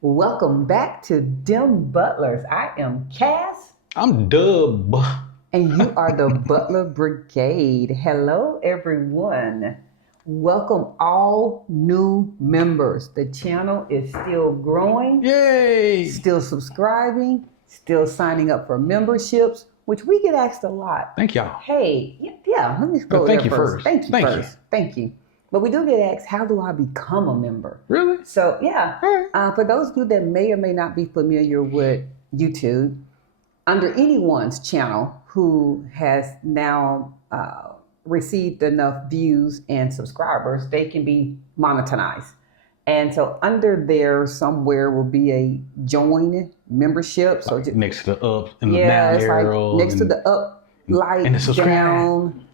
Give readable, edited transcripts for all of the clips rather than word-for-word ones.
Welcome back to DemButlers. I am Cass. I'm Dub. And you are the Butler Brigade. Hello, everyone. Welcome all new members. The channel is still growing. Yay! Still subscribing. Still signing up for memberships, which we get asked a lot. Thank y'all. Hey, let me go thank there you first. Thank you Thank first. you. Thank you. But we do get asked, how do I become a member? Really? So, yeah. Right. For those of you that may or may not be familiar with YouTube, under anyone's channel who has now received enough views and subscribers, they can be monetized. And so under there somewhere will be a join membership. So Like next to the up and the down it's arrow. like next to the up light, and the subscribe. down,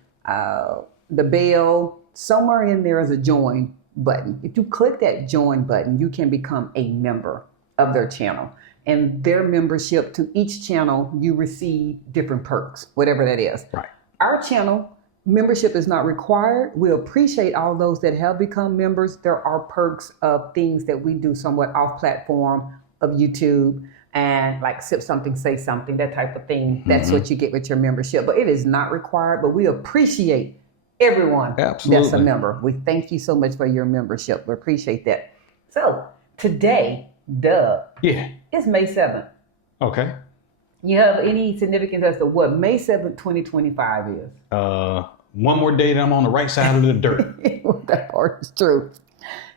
the bell. Somewhere in there is a join button. If you click that join button, you can become a member of their channel. And their membership to each channel, you receive different perks, whatever that is. Right. Our channel, membership is not required. We appreciate all those that have become members. There are perks of things that we do somewhat off platform of YouTube and like sip something, say something, that type of thing. That's what you get with your membership. But it is not required, but we appreciate everyone that's a member. We thank you so much for your membership. We appreciate that. So today, it's May 7th. Okay. You have any significance as to what May 7th, 2025 is? One more day that I'm on the right side of the dirt. That part is true.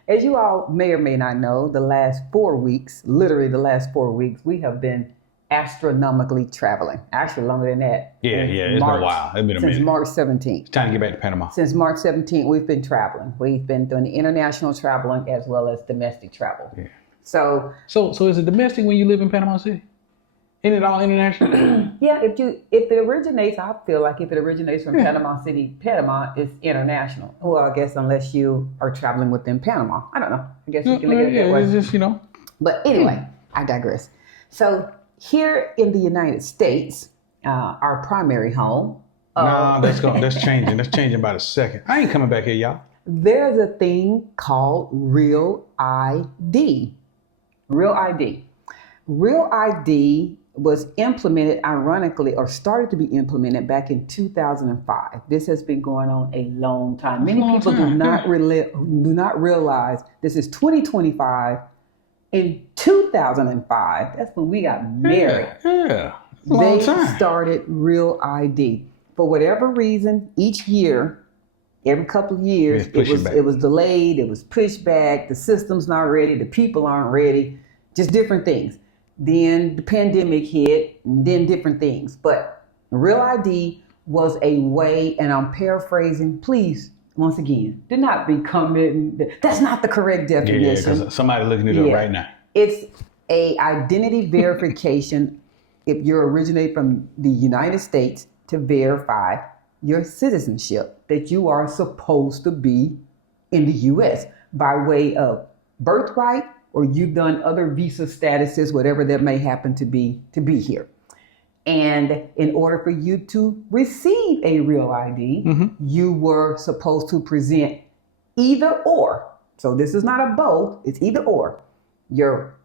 As you all may or may not know, the last 4 weeks, literally the last 4 weeks, we have been astronomically traveling. Actually, longer than that. Yeah, it's been a while. It's been a minute. Since March 17th. It's time to get back to Panama. Since March 17th, we've been traveling. We've been doing international traveling as well as domestic travel. Yeah. So is it domestic when you live in Panama City? Isn't it all international? Yeah, if it originates, I feel like if it originates from Panama City, Panama is international. Well, I guess unless you are traveling within Panama. I don't know. I guess you can look at it that way. It's just, But anyway, I digress. So here in the United States, our primary home. That's changing. That's changing by the second. I ain't coming back here, y'all. There's a thing called Real ID. Real ID. Real ID was implemented, ironically, or started to be implemented back in 2005. This has been going on a long time. Many people do not realize this is 2025. In 2005, that's when we got married. Yeah. They started Real ID. For whatever reason, each year, every couple of years, it was delayed, it was pushed back, the system's not ready, the people aren't ready, just different things. Then the pandemic hit, and then different things. But Real ID was a way, and I'm paraphrasing, please, once again, do not be committing. That's not the correct definition. Yeah, because somebody looking it up right now. It's a identity verification if you originate from the United States to verify your citizenship, that you are supposed to be in the U.S. by way of birthright, or you've done other visa statuses, whatever that may happen to be here. And in order for you to receive a Real ID, you were supposed to present either or. So this is not a both, it's either or. Your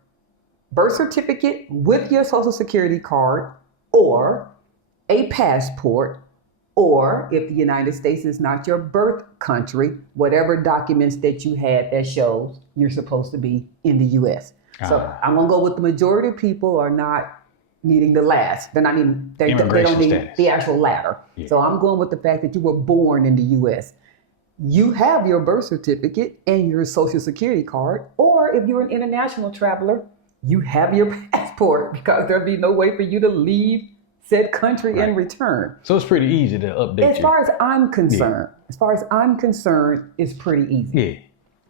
birth certificate with your social security card, or a passport, or if the United States is not your birth country, whatever documents that you had that shows you're supposed to be in the U.S. So I'm going to go with the majority of people are not needing the last. They're not needing, they don't need the actual latter. Yeah. So I'm going with the fact that you were born in the U.S. You have your birth certificate and your social security card, or if you're an international traveler, you have your passport, because there'll be no way for you to leave said country and return. So it's pretty easy to update. As far as I'm concerned, it's pretty easy. Yeah.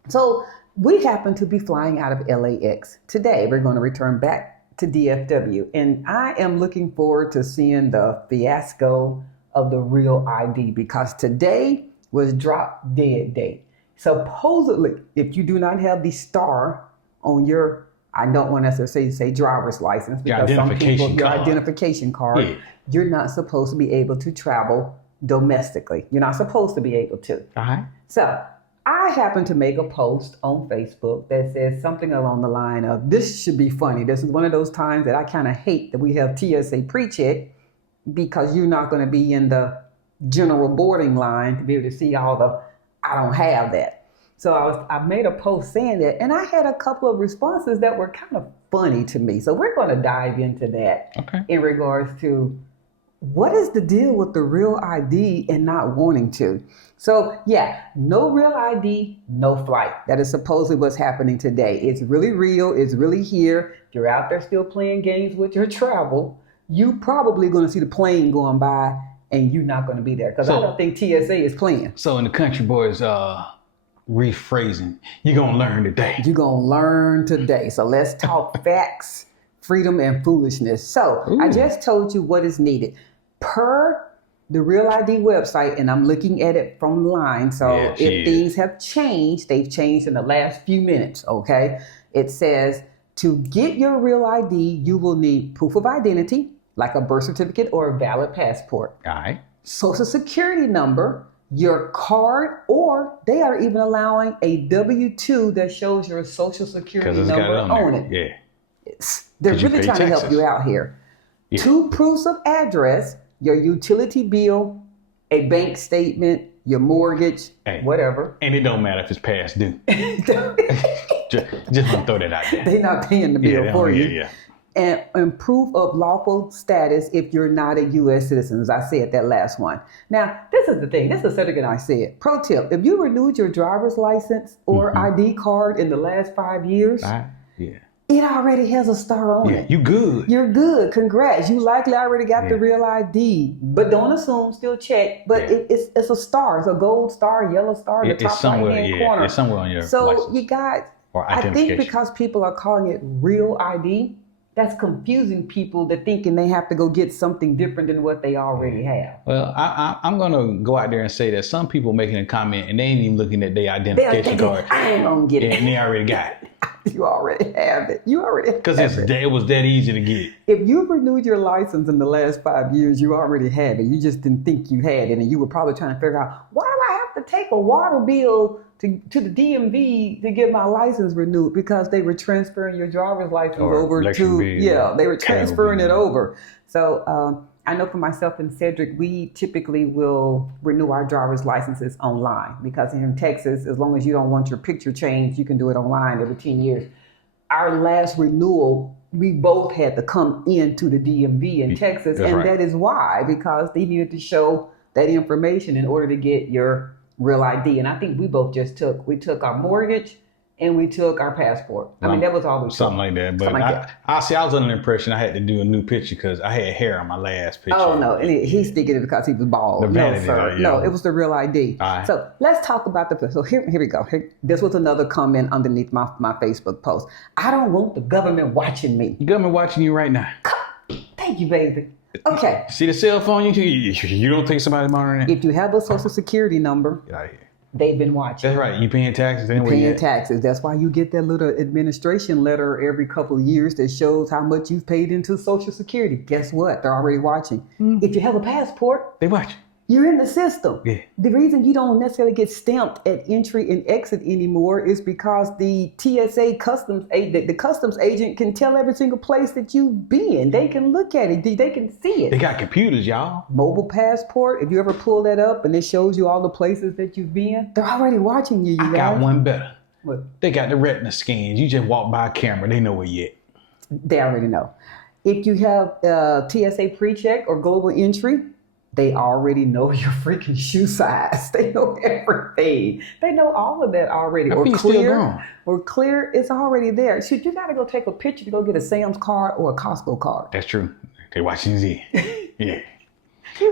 So we happen to be flying out of LAX today. We're going to return back to DFW, and I am looking forward to seeing the fiasco of the Real ID, because today was drop dead day. Supposedly, if you do not have the star on your, I don't want us to say driver's license, because some people, your identification card, you're not supposed to be able to travel domestically. You're not supposed to be able to. Uh-huh. So I happened to make a post on Facebook that says something along the line of, this should be funny. This is one of those times that I kind of hate that we have TSA pre-check, because you're not going to be in the general boarding line to be able to see all the, I don't have that. So I made a post saying that, and I had a couple of responses that were kind of funny to me. So we're going to dive into that in regards to what is the deal with the real ID and not wanting to. So yeah, no real ID, no flight. That is supposedly what's happening today. It's really real. It's really here. If you're out there still playing games with your travel, you probably going to see the plane going by and you're not going to be there, because I don't think TSA is playing. So in the country boys, rephrasing, you're going to learn today. You're going to learn today. So let's talk facts, freedom, and foolishness. So I just told you what is needed. Per the Real ID website, and I'm looking at it from the line. So if things have changed, they've changed in the last few minutes, okay? It says to get your Real ID, you will need proof of identity, like a birth certificate or a valid passport. All right. Social security number, your card, or they are even allowing a W-2 that shows your social security number on it. Yeah. They're really trying to help you out here. Yeah. 2 proofs of address, your utility bill, a bank statement, your mortgage, whatever. And it don't matter if it's past due. just want to throw that out there. They're not paying the bill for you. Yeah. And proof of lawful status if you're not a U.S. citizen, as I said, that last one. Now, this is the thing. This is the certificate I said. Pro tip, if you renewed your driver's license or ID card in the last 5 years, it already has a star on it. Yeah, you good. You're good. Congrats. You likely already got the real ID. But don't assume, still check. But it's a star. It's a gold star, yellow star, the top right-hand corner. It's somewhere on your So license. you got, I think because people are calling it real ID, that's confusing people that thinking they have to go get something different than what they already have. Well, I'm going to go out there and say that some people making a comment and they ain't even looking at their identification card. I ain't going to get it. And they already got it. You already have it. Because it was that easy to get. If you renewed your license in the last 5 years, you already have it. You just didn't think you had it. And you were probably trying to figure out, why do I have to take a water bill to the DMV to get my license renewed? Because they were transferring your driver's license over to, they were transferring it over. So I know for myself and Cedric, we typically will renew our driver's licenses online, because here in Texas, as long as you don't want your picture changed, you can do it online every 10 years. Our last renewal, we both had to come into the DMV in Texas. That is why, because they needed to show that information in order to get your real ID. And I think we both we took our mortgage and we took our passport. I mean, that was all we took. Something like that. But I was under the impression I had to do a new picture because I had hair on my last picture. Oh, no. And he's thinking it because he was bald. No, sir. No, it was the real ID. So let's talk about so here we go. This was another comment underneath my Facebook post. I don't want the government watching me. The government watching you right now. Thank you, baby. Okay. See the cell phone? You don't think somebody's monitoring it? If you have a social security number, get out of here. They've been watching. That's right. You paying taxes anyway. Paying taxes. That's why you get that little administration letter every couple of years that shows how much you've paid into Social Security. Guess what? They're already watching. If you have a passport, they watch. You're in the system. Yeah. The reason you don't necessarily get stamped at entry and exit anymore is because the TSA customs agent can tell every single place that you've been. They can look at it. They can see it. They got computers, y'all. Mobile passport. If you ever pull that up and it shows you all the places that you've been, they're already watching you. I got one better. What? They got the retina scans. You just walk by a camera. They know where you at. They already know. If you have TSA pre-check or global entry, they already know your freaking shoe size. They know everything. They know all of that already. Or clear, it's already there. Shoot, you got to go take a picture to go get a Sam's card or a Costco card. That's true. They watching Z. Yeah.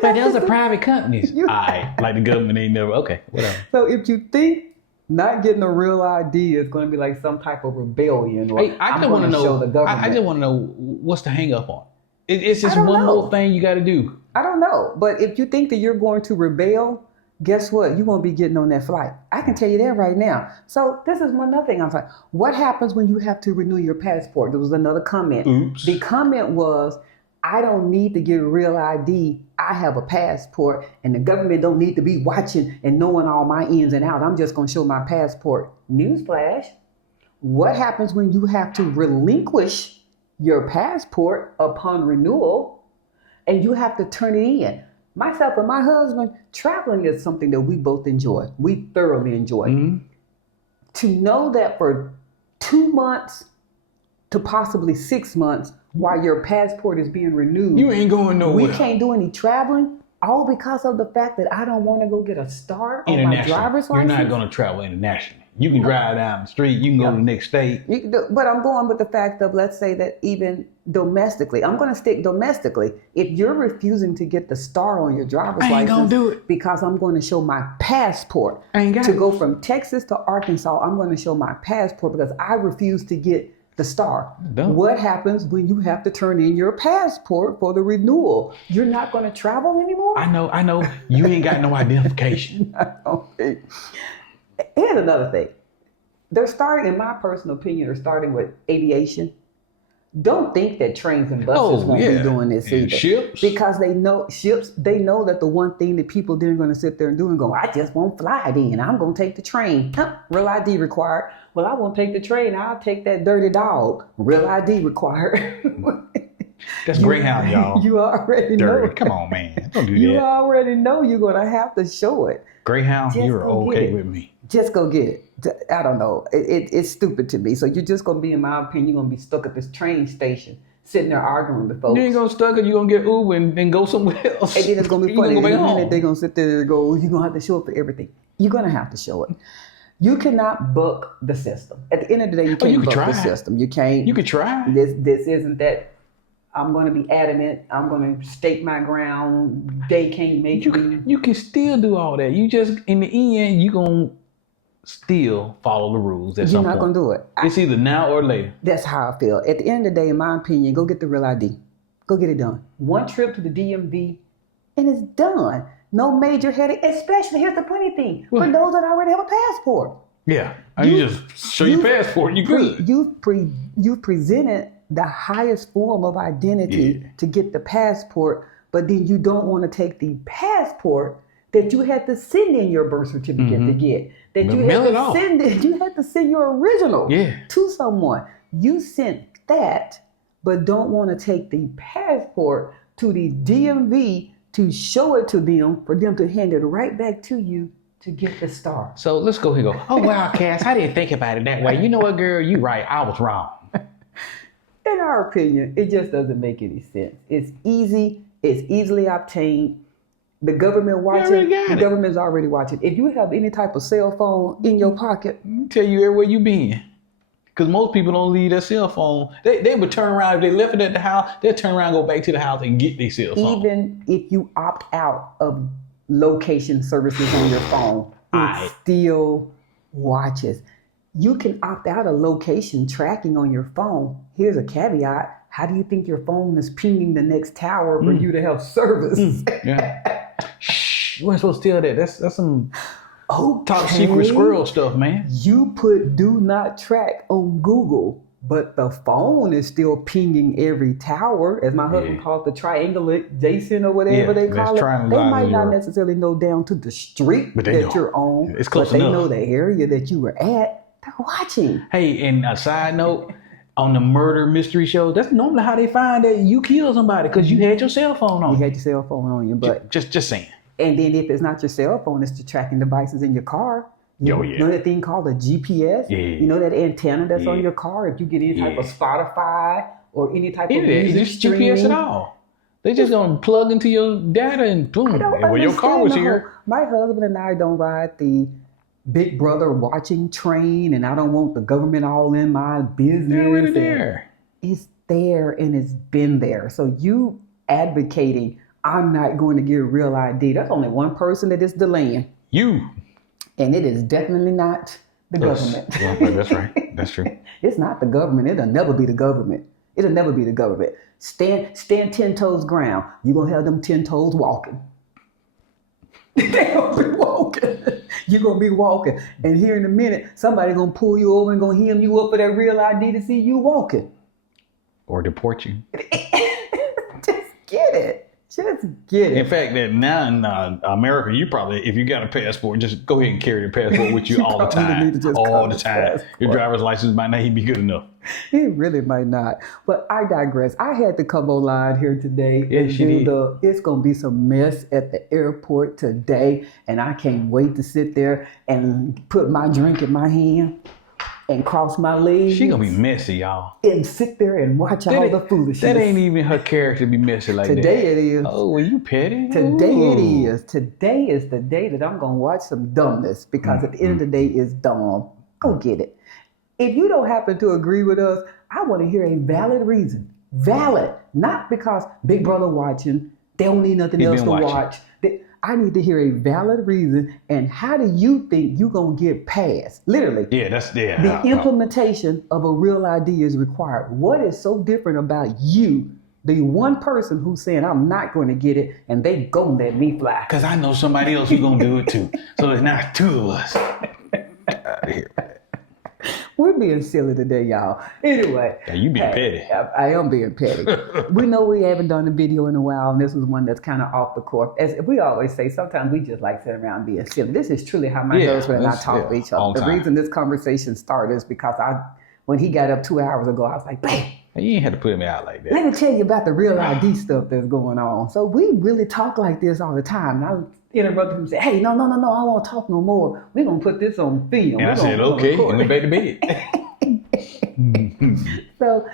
But those are private companies. Like the government ain't never. Okay, whatever. So if you think not getting a real ID is going to be like some type of rebellion, or I just want to know. I just want to know what's the hang up on. It's just one more thing you got to do. I don't know. But if you think that you're going to rebel, guess what? You won't be getting on that flight. I can tell you that right now. So this is one other thing. I was like, what happens when you have to renew your passport? There was another comment. Oops. The comment was, I don't need to get a real ID. I have a passport, and the government don't need to be watching and knowing all my ins and outs. I'm just going to show my passport. Newsflash. What happens when you have to relinquish your passport upon renewal and you have to turn it in? Myself and my husband, traveling is something that we both enjoy. We thoroughly enjoy. Mm-hmm. To know that for 2 months to possibly 6 months while your passport is being renewed, You ain't going nowhere. we can't do any traveling, all because of the fact that I don't want to go get a star on my driver's You're license. not going to travel internationally. You can drive down the street. You can go to the next state. But I'm going with the fact of, let's say that even domestically, I'm going to stick domestically. If you're refusing to get the star on your driver's I ain't license, gonna do it. because I'm going to show my passport. I ain't got to it. go from Texas to Arkansas, I'm going to show my passport because I refuse to get the star. Dumb. What happens when you have to turn in your passport for the renewal? You're not going to travel anymore? I know. You ain't got no identification. Okay. Here's another thing. They're starting, in my personal opinion, they're starting with aviation. Don't think that trains and buses won't be doing this And either. ships. Because they know that the one thing that people then going to sit there and do and go, I just won't fly then. I'm going to take the train. Real ID required. Well, I won't take the train. I'll take that dirty dog. Real ID required. That's Greyhound, y'all. You already Dirty. know. Come on, man. Don't do You that. already know you're going to have to show it. Greyhound, Just you're go get okay it. with me. Just go get it. I don't know. It's stupid to me. So you're just going to be, in my opinion, you're going to be stuck at this train station, sitting there arguing with folks. You ain't gonna stuck it. You gonna get Uber and go somewhere else. And then it's going to be You funny. gonna In go a back minute, home. they're going to sit there and go, you're going to have to show up for everything. You're going to have to show it. You cannot buck the system. At the end of the day, you can't you could buck try. the system. You can't. You could try. This isn't that. I'm going to be adamant. I'm going to stake my ground. They can't make me. You can still do all that. You just, in the end, you gonna still follow the rules at You're some not point. going to do it. It's either now or later. That's how I feel. At the end of the day, in my opinion, go get the real ID. Go get it done. One trip to the DMV, and it's done. No major headache. Especially, here's the funny thing, for What? those that already have a passport. Yeah. You just show your passport. You good. You've presented the highest form of identity to get the passport, but then you don't want to take the passport that you had to send in your birth certificate to get. That you Mail had it to off. send it. You had to send your original Yeah. to someone. You sent that, but don't want to take the passport to the DMV to show it to them for them to hand it right back to you to get the star. So let's go here. Oh wow, Cass, I didn't think about it that way. You know what, girl? You right. I was wrong. In our opinion, it just doesn't make any sense. It's easy. It's easily obtained. The government watching. already got The it. government's already watching. If you have any type of cell phone in your pocket, Tell you everywhere you been. Because most people don't leave their cell phone. They would turn around. If they left it at the house, they'll turn around, go back to the house and get their cell phone. even if you opt out of location services on your phone, Aye. it still watches. You can opt out of location tracking on your phone. Here's a caveat. How do you think your phone is pinging the next tower for you to have service? Yeah. Shh. You weren't supposed to tell that. That's some Okay. top secret squirrel stuff, man. You put do not track on Google, but the phone is still pinging every tower, as my husband calls the triangulate Jason or whatever they call it. They might not necessarily know down to the street But that they know. you're on, It's close but they enough. know the area that you were at. They're watching. Hey, and a side note, on the murder mystery show, that's normally how they find that you killed somebody because you had your cell phone on. You had your cell phone on you, but Just saying. and then if it's not your cell phone, it's the tracking devices in your car. You know that thing called a GPS? Yeah. You know that antenna that's on your car? If you get any type of Spotify or any type of It's music just GPS at all. They just gonna plug into your data and boom. And when your car was here, My husband and I don't ride the Big Brother watching train, and I don't want the government all in my business. they're already and there. It's there and it's been there. So you advocating, I'm not going to get a real ID. That's only one person that is delaying. You. And it is definitely not the government. Yeah, that's right. That's true. It's not the government. It'll never be the government. It'll never be the government. Stand 10 toes ground. You're going to have them 10 toes walking. They're going to be walking. You're going to be walking. And here in a minute, somebody's going to pull you over and going to hem you up for that real ID to see you walking. Or deport you. get it. Just get it. In fact, that now in America, you probably, if you got a passport, just go ahead and carry the passport with you all the time. All the time. Your driver's license might not even be good enough. It really might not. But I digress. I had to come online here today Yes, and do it's going to be some mess at the airport today. And I can't wait to sit there and put my drink in my hand and cross my legs. She gonna be messy, y'all. And sit there and watch all the foolishness. That ain't even her character to be messy like Today that. Today it is. Oh, well, you petty. Today it is. Today is the day that I'm going to watch some dumbness because at the end of the day it's dumb. Go get it. If you don't happen to agree with us, I want to hear a valid reason. Valid. Not because Big Brother watching, they don't need nothing else to watch. I need to hear a valid reason. And how do you think you're going to get past? Literally. Yeah, the implementation of a real ID is required. What is so different about you, the one person who's saying, I'm not going to get it, and they going to let me fly? Because I know somebody else who's going to do it too. So there's not two of us. Get out of here. We're being silly today, y'all. Anyway. Yeah, you being petty. I am being petty. We know we haven't done a video in a while, and this was one that's kind of off the course. As we always say, sometimes we just like sitting around being silly. This is truly how my husband and I talk to each other. The reason this conversation started is because when he got up 2 hours ago, I was like, babe. You ain't had to put me out like that. Let me tell you about the real ID stuff that's going on. So we really talk like this all the time. And I interrupted him and said, hey, no, I don't want to talk no more. We're going to put this on film. And I said, okay, and went back to bed. So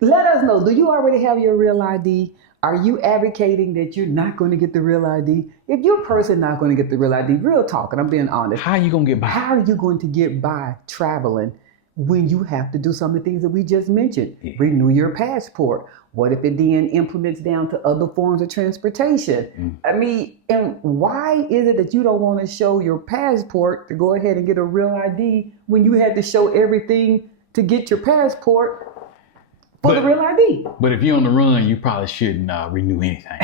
let us know, do you already have your real ID? Are you advocating that you're not going to get the real ID? If you're a person not going to get the real ID, real talk, and I'm being honest. How are you going to get by? How are you going to get by traveling when you have to do some of the things that we just mentioned? Yeah. Renew your passport. What if it then implements down to other forms of transportation? I mean, and why is it that you don't want to show your passport to go ahead and get a real ID when you had to show everything to get your passport for the real ID? But if you're on the run, you probably shouldn't renew anything.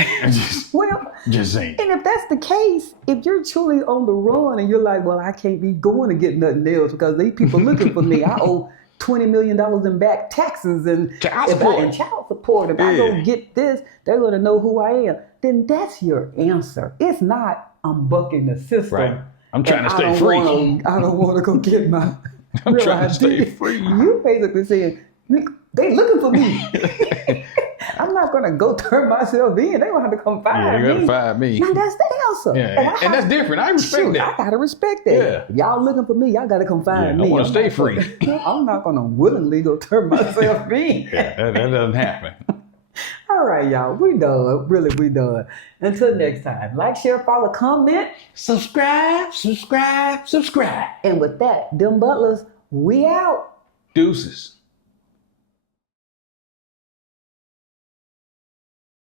Just saying. And if that's the case, if you're truly on the run and you're like, well, I can't be going to get nothing else because these people looking for me. I owe $20 million in back taxes and child support. If I don't get this, they're going to know who I am. Then that's your answer. It's not, I'm bucking the system. Right. I'm trying to stay free. I don't want to go get my I'm trying to stay free. You basically saying, they looking for me. I'm not going to go turn myself in. They going to have to come find me. Yeah, they're going to find me. Now, that's the answer. Yeah. And that's different. I respect that. I got to respect that. Yeah. If y'all looking for me, y'all got to come find me. I want to stay free. I'm not going to willingly go turn myself in. Yeah, that doesn't happen. All right, y'all. We done. Really, we done. Until next time, like, share, follow, comment, subscribe. And with that, DemButlers, we out. Deuces.